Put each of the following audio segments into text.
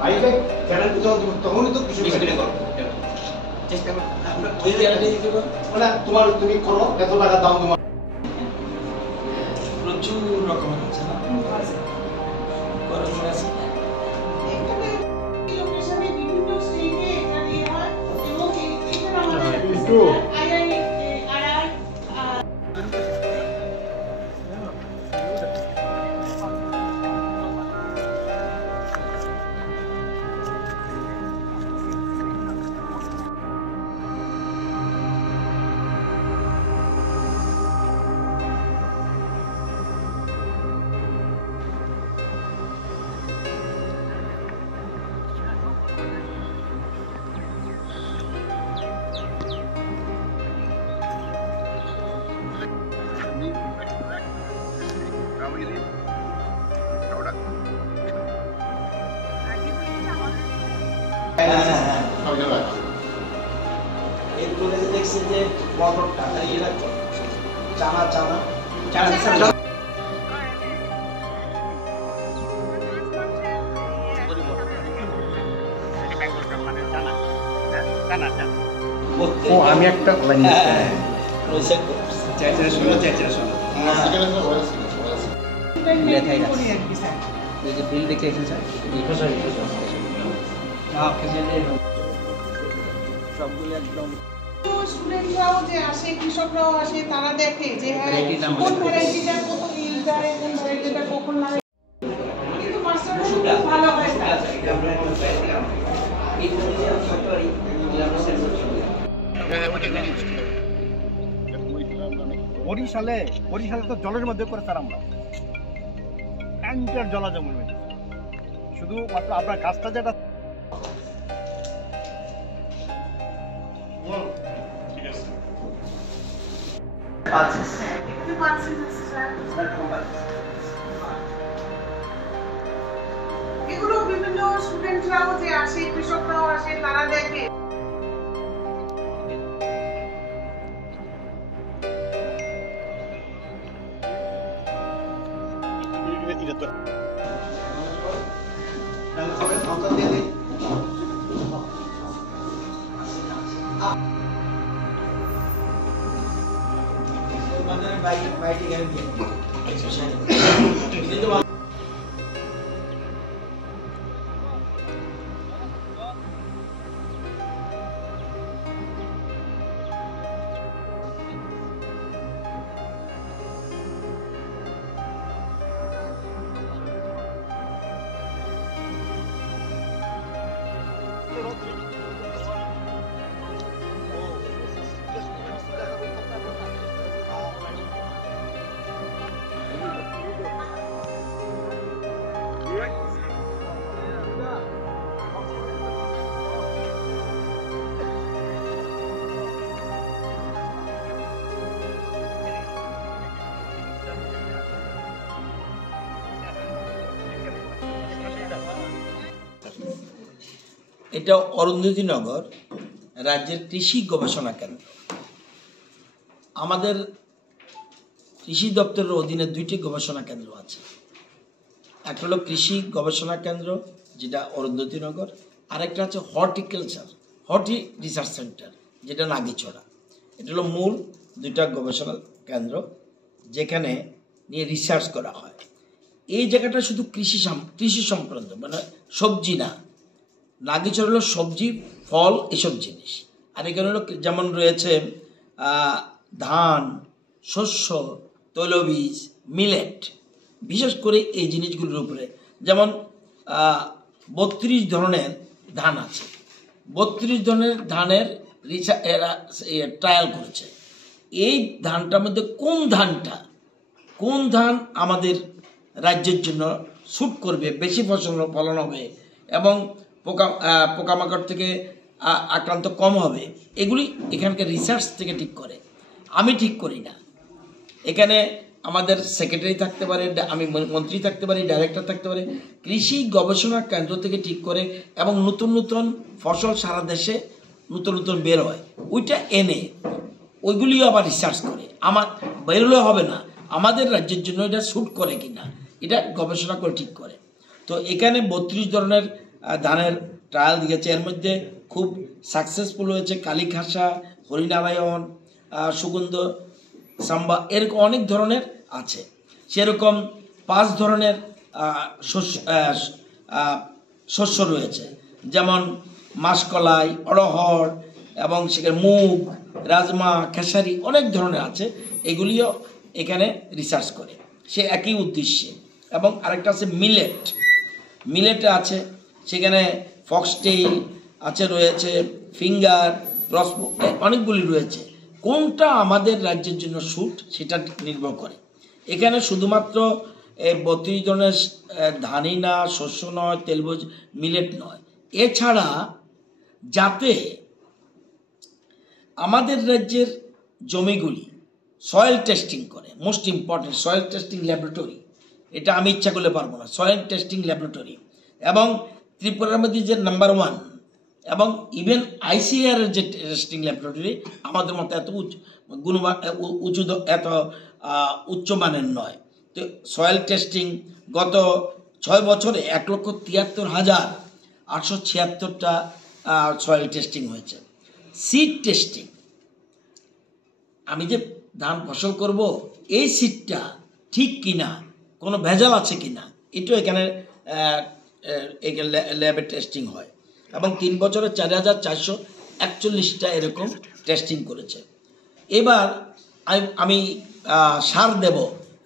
বাইরে চ্যানেল কোথাও তখনই তো কিছু চেষ্টা করো আমরা ওই জায়গাটাই দিতে পারবো মানে তোমার তুমি করো এত টাকা দাম তোমার প্রচুর রকমের আছে না গরম আছে এরপরে দেখছি যে মটরটা হারিয়ে রাখছে চানা চানা চানা ও আমি একটা লাইন লেখাই আছে এই যে বিল দেখে এসেছেন সবগুলো একদম স্টুডেন্টরাও যে আসে কৃষকরাও আসে তারা দেখে যে কোন ভ্যারাইটিটা কত ইউজ হয় কোন ভ্যারাইটিটা কখন লাগে কিন্তু মাস্টাররা খুব ভালো হয় বরিশালে তো জলের মধ্যে করে তার আমরা ট্যাঙ্কার জলা জমে শুধু মাত্র আপনার গাছটা যেটা এগুলো বিভিন্ন স্টুডেন্টরাও যে আসে কৃষকরাও আসে তারা দেখে এটা অরুন্ধতিনগর রাজ্যের কৃষি গবেষণা কেন্দ্র। আমাদের কৃষি দপ্তরের অধীনে দুইটি গবেষণা কেন্দ্র আছে। একটা হলো কৃষি গবেষণা কেন্দ্র যেটা অরুন্ধতিনগর, আরেকটা হচ্ছে হর্টি রিসার্চ সেন্টার যেটা নাগিছড়া। এটা হলো মূল দুইটা গবেষণা কেন্দ্র যেখানে নিয়ে রিসার্চ করা হয়। এই জায়গাটা শুধু কৃষি সংক্রান্ত, মানে সবজি না, নাগিছড়া হলো সবজি ফল এসব জিনিস। আর এখানে হলো যেমন রয়েছে ধান, শস্য, তৈলবীজ, মিলেট, বিশেষ করে এই জিনিসগুলোর উপরে। যেমন 32 ধরনের ধান আছে, 32 ধরনের ধানের ট্রায়াল করেছে। এই ধানটার মধ্যে কোন ধান আমাদের রাজ্যের জন্য স্যুট করবে, বেশি ফলন হবে এবং পোকামাকড় থেকে আক্রান্ত কম হবে, এগুলি এখানকার রিসার্চ থেকে ঠিক করে। আমি ঠিক করি না। এখানে আমাদের সেক্রেটারি থাকতে পারে, আমি মন্ত্রী থাকতে পারি, ডাইরেক্টর থাকতে পারে। কৃষি গবেষণা কেন্দ্র থেকে ঠিক করে এবং নতুন নতুন ফসল সারা দেশে নতুন বের হয়, ওইটা এনে ওইগুলিও আবার রিসার্চ করে। আমার বেরোলে হবে না, আমাদের রাজ্যের জন্য এটা স্যুট করে কিনা এটা গবেষণা করে ঠিক করে। তো এখানে 32 ধরনের ধানের ট্রায়াল দিয়েছে। এর মধ্যে খুব সাকসেসফুল হয়েছে কালীখাসা, হরিনারায়ণ, সুগন্ধ, সাম্বা, এরকম অনেক ধরনের আছে। সেরকম 5 ধরনের শস্য রয়েছে, যেমন মাসকলাই, অড়হর এবং সেখানে মুগ, রাজমা, খেসারি, অনেক ধরনের আছে। এগুলিও এখানে রিসার্চ করে সে একই উদ্দেশ্যে। এবং আরেকটা আছে মিলেট আছে, সেখানে ফক্সটেইল আছে, রয়েছে ফিঙ্গার, রসম, অনেকগুলি রয়েছে। কোনটা আমাদের রাজ্যের জন্য স্যুট সেটা নির্ভর করে। এখানে শুধুমাত্র 32 ধরনের ধানই না, শস্য নয়, তেলবীজ, মিলেট নয়, এছাড়া যাতে আমাদের রাজ্যের জমিগুলি সয়েল টেস্টিং করে, most important soil testing laboratory, এটা আমি ইচ্ছা করলে পারবো না, সয়েল টেস্টিং ল্যাবরেটরি, এবং ত্রিপুরার মধ্যে যে নাম্বার 1, এবং ইভেন ICAR এর যে টেস্টিং ল্যাবরেটরি আমাদের মতো এত এত উচ্চমানের নয়। তো সয়েল টেস্টিং গত 6 বছরে 1,73,876টা সয়েল টেস্টিং হয়েছে। সিড টেস্টিং, আমি যে ধান ফসল করব এই সিডটা ঠিক কিনা, কোনো ভেজাল আছে কিনা, এটাও এখানে ল্যাবে টেস্টিং হয়। এবং 3 বছরে 4,441টা এরকম টেস্টিং করেছে। এবার আমি সার দেব,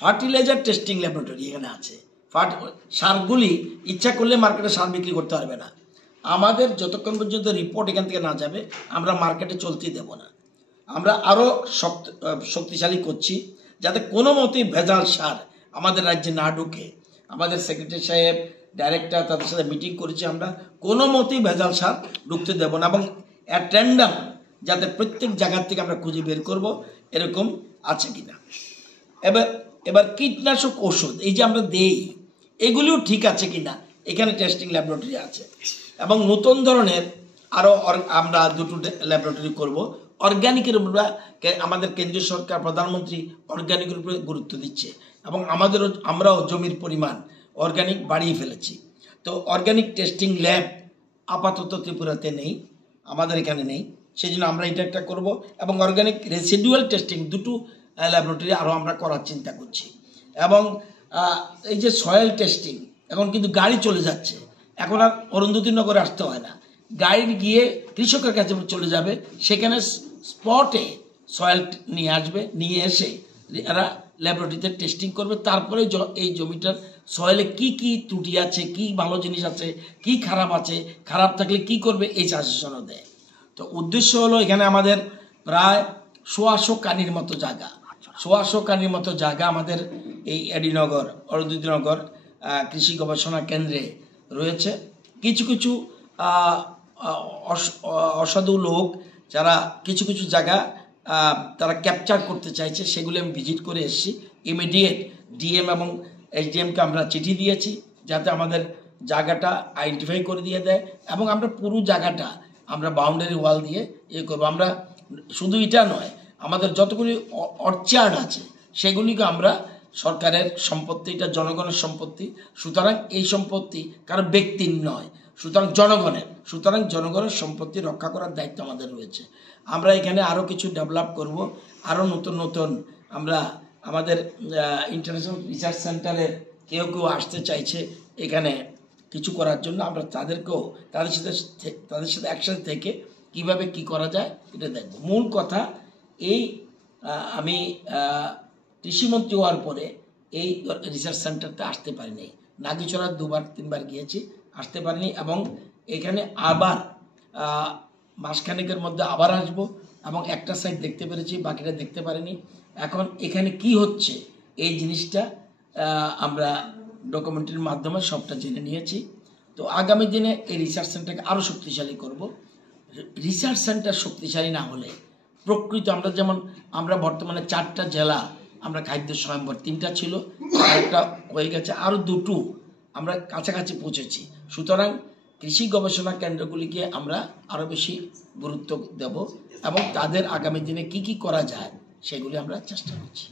ফার্টিলাইজার টেস্টিং ল্যাবরেটরি এখানে আছে। সারগুলি ইচ্ছা করলে মার্কেটে সার বিক্রি করতে পারবে না। আমাদের যতক্ষণ পর্যন্ত রিপোর্ট এখান থেকে না যাবে আমরা মার্কেটে চলতে দেব না। আমরা আরও শক্তিশালী করছি যাতে কোনো মতেই ভেজাল সার আমাদের রাজ্যে না ঢুকে। আমাদের সেক্রেটারি সাহেব, ডাইরেক্টর, তাদের সাথে মিটিং করেছি, আমরা কোনো মতেই ভেজাল সার ঢুকতে দেব না। এবং অ্যাটেন্ডাম যাতে প্রত্যেক জায়গার থেকে আমরা খুঁজে বের করব এরকম আছে কিনা। এবার কীটনাশক ওষুধ এই যে আমরা দেই, এগুলিও ঠিক আছে কিনা এখানে টেস্টিং ল্যাবরেটরি আছে। এবং নতুন ধরনের আরও আমরা 2টো ল্যাবরেটরি করব। অর্গানিকের উপরে আমাদের কেন্দ্রীয় সরকার, প্রধানমন্ত্রী অর্গানিকের উপরে গুরুত্ব দিচ্ছে, এবং আমরাও জমির পরিমাণ অর্গানিক বাড়িয়ে ফেলেছি। তো অর্গানিক টেস্টিং ল্যাব আপাতত ত্রিপুরাতে নেই, আমাদের এখানে নেই, সেই জন্য আমরা এটা একটা করবো। এবং অর্গানিক রেসিডুয়াল টেস্টিং 2টো ল্যাবরেটরি আরও আমরা করার চিন্তা করছি। এবং এই যে সয়েল টেস্টিং, এখন কিন্তু গাড়ি চলে যাচ্ছে, এখন আর অরুন্ধতিনগরে আসতে হয় না, গাড়ি গিয়ে কৃষকের কাছে চলে যাবে, সেখানে স্পটে সয়েল নিয়ে আসবে, নিয়ে এসে এরা ল্যাবরেটরিতে টেস্টিং করবে। তারপরে এই জমিটার সয়েলে কি কি ত্রুটি আছে, কি ভালো জিনিস আছে, কি খারাপ আছে, খারাপ থাকলে কি করবে, এই সাজেশনও দেয়। তো উদ্দেশ্য হলো এখানে আমাদের প্রায় 100 কানির মতো জায়গা, 100 কানির মতো জায়গা আমাদের এই এডিনগর, অরুন্ধতিনগর কৃষি গবেষণা কেন্দ্রে রয়েছে। কিছু কিছু অসাধু লোক যারা কিছু কিছু জায়গা তারা ক্যাপচার করতে চাইছে, সেগুলি আমি ভিজিট করে এসেছি। ইমিডিয়েট ডিএম এবং SDMকে আমরা চিঠি দিয়েছি যাতে আমাদের জায়গাটা আইডেন্টিফাই করে দিয়ে দেয়, এবং আমরা পুরো জায়গাটা আমরা বাউন্ডারি ওয়াল দিয়ে করবো। আমরা শুধু এটা নয়, আমাদের যতগুলি অর্চার্ড আছে সেগুলিকে আমরা সরকারের সম্পত্তি, এটা জনগণের সম্পত্তি, সুতরাং এই সম্পত্তি কারো ব্যক্তির নয়, সুতরাং জনগণের সম্পত্তি রক্ষা করার দায়িত্ব আমাদের রয়েছে। আমরা এখানে আরও কিছু ডেভেলপ করব, আরও নতুন আমরা আমাদের ইন্টারন্যাশনাল রিসার্চ সেন্টারে কেউ আসতে চাইছে এখানে কিছু করার জন্য, আমরা তাদের সাথে একসাথে থেকে কিভাবে কি করা যায় এটা দেখব। মূল কথা এই আমি কৃষিমন্ত্রী হওয়ার পরে এই রিসার্চ সেন্টারতে আসতে পারিনি, নাগিছড়া 2-3বার গিয়েছি, আসতে পারিনি। এবং এখানে আবার মাসখানেকের মধ্যে আবার আসবো, এবং একটা সাইড দেখতে পেরেছি, বাকিটা দেখতে পারিনি। এখন এখানে কি হচ্ছে এই জিনিসটা আমরা ডকুমেন্টারির মাধ্যমে সবটা জেনে নিয়েছি। তো আগামী দিনে এই রিসার্চ সেন্টারকে আরও শক্তিশালী করব। রিসার্চ সেন্টার শক্তিশালী না হলে প্রকৃত আমরা বর্তমানে 4টা জেলা আমরা খাদ্য স্বয়ম্বর, 3টা ছিল, একটা হয়ে গেছে, আরও 2টো আমরা কাছাকাছি পৌঁছেছি। সুতরাং কৃষি গবেষণা কেন্দ্রগুলিকে আমরা আরও বেশি গুরুত্ব দেব, এবং তাদের আগামী দিনে কি করা যায় সেগুলি আমরা চেষ্টা করছি।